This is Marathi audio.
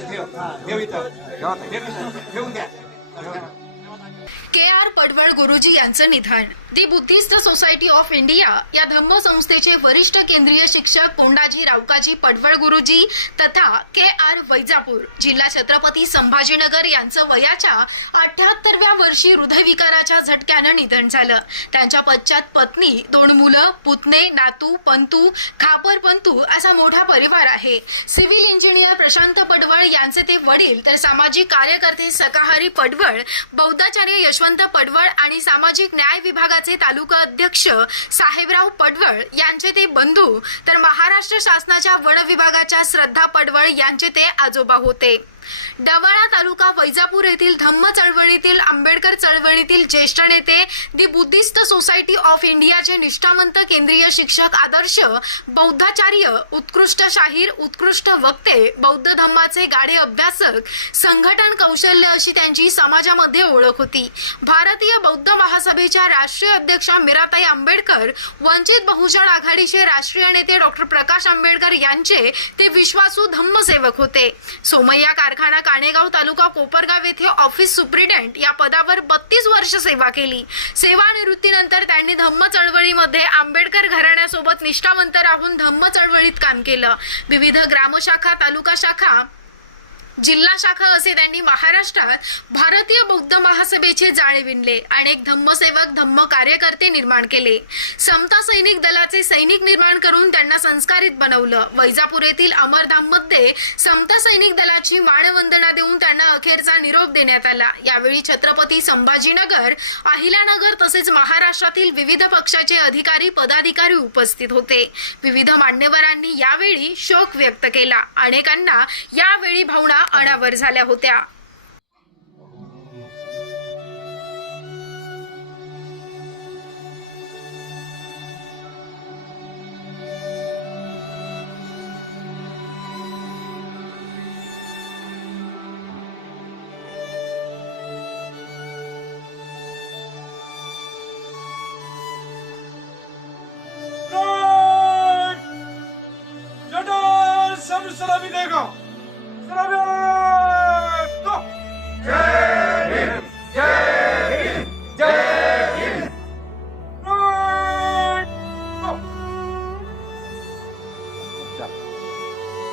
ठेव. ठेव इथं. ठेवून द्या. के आर पडवळ गुरुजी यांचं निधन. The Buddhist Society of India या धम्म संस्थेचे वरिष्ठ केंद्रीय शिक्षक कोंडाजी रावकाजी पडवळ गुरुजी तथा के आर वैजापूर जिल्हा छत्रपती संभाजीनगर यांचं वयाच्या अठ्याहत्तरव्या वर्षी हृदयविकाराच्या झटक्यानं निधन झालं. त्यांच्या पश्चात पत्नी दोन मुलं पुतणे नातू पंतू खापर पंतू असा मोठा परिवार आहे. सिव्हिल इंजिनियर प्रशांत पडवळ यांचे ते वडील तर सामाजिक कार्यकर्ते सकाहारी पडवळ बौद्धाचार्य यशवंत पडवळ आणि सामाजिक न्याय विभागाचे तालुका अध्यक्ष साहेबराव पडवळ यांचे ते बंधू तर महाराष्ट्र शासनाच्या वन विभागाच्या श्रद्धा पडवळ यांचे ते आजोबा होते. डवाळा तालुका वैजापूर येथील धम्म चळवळीतील आंबेडकर चळवळीतील ज्येष्ठ नेते दी बुद्धिस्ट सोसायटी ऑफ इंडियाचे निष्ठावंत केंद्रीय शिक्षक आदर्श बौद्धाचार्य उत्कृष्ट शाहीर उत्कृष्ट वक्ते बौद्ध धम्माचे गाढे अभ्यासक संघटन कौशल्य अशी त्यांची समाजामध्ये ओळख होती. भारतीय बौद्ध महासभेच्या राष्ट्रीय अध्यक्षा मीराताई आंबेडकर वंचित बहुजन आघाडीचे राष्ट्रीय नेते डॉक्टर प्रकाश आंबेडकर यांचे ते विश्वासू धम्मसेवक होते. सोमय्या कारखाना काणेगाव तालुका कोपरगाव येथे ऑफिस सुप्रिटेंट या पदावर बत्तीस वर्ष सेवा केली. सेवानिवृत्तीनंतर त्यांनी धम्म चळवळीमध्ये आंबेडकर घराण्यासोबत निष्ठावंत राहून धम्म चळवळीत काम केलं. विविध ग्रामशाखा तालुका शाखा जिल्हा शाखा असे त्यांनी महाराष्ट्रात भारतीय बौद्ध महासभेचे जाळे विणले अनेक धम्मसेवक धम्म कार्यकर्ते निर्माण केले. समता सैनिक दलाचे सैनिक निर्माण करून त्यांना संस्कारित बनवलं. वैजापूर येथील अमरधाममध्ये समता सैनिक दलाची मानवंदना देऊन त्यांना अखेरचा निरोप देण्यात आला. यावेळी छत्रपती संभाजीनगर अहिल्यानगर तसेच महाराष्ट्रातील विविध पक्षाचे अधिकारी पदाधिकारी उपस्थित होते. विविध मान्यवरांनी यावेळी शोक व्यक्त केला. अनेकांना यावेळी भावना अनावर झाल्या होत्या सलामी देगा सलामी